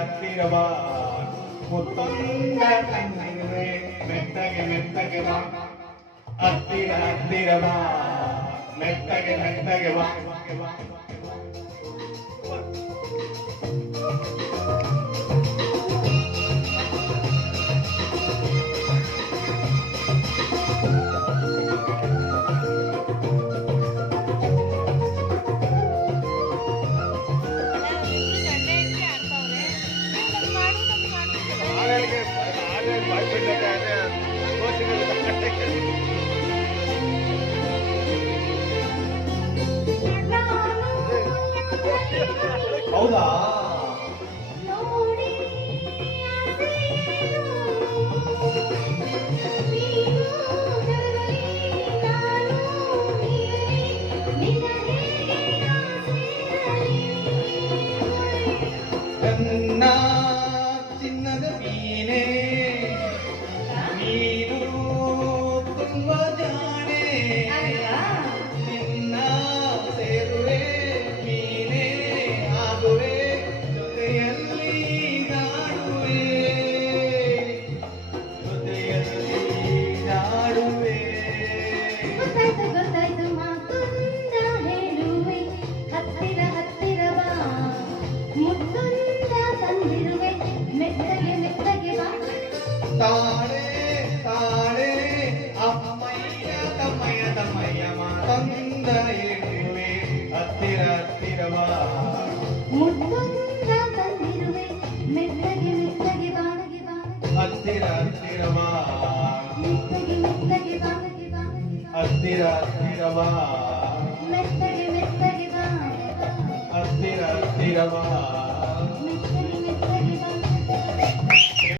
ಹತ್ತಿರವಾ ಮುತ್ತೊಂದ ಕಣ್ಣಿರುವೆ ಮೆತ್ತಗೆ ಮೆತ್ತಗೆ ಬಾ ಹತ್ತಿರ ಹತ್ತಿರವಾ ಮೆತ್ತಗೆ ಮೆತ್ತಗೆ ಬಾ 好打。താണേ താണേ അമ്മയ്യ തമ്മയ്യ തമ്മയ്യ മാതന്ത ഇടുവേ അത്തിര അത്തിരവാ മുത്തന്ത തന്നിരുവേ മെല്ലകെ മെല്ലകെ വാണകെ വാണകെ അത്തിര അത്തിരവാ മെല്ലകെ മെല്ലകെ വാണകെ വാണകെ അത്തിര അത്തിരവാ മെല്ലകെ മെല്ലകെ വാണകെ അത്തിര അത്തിരവാ മെല്ലകെ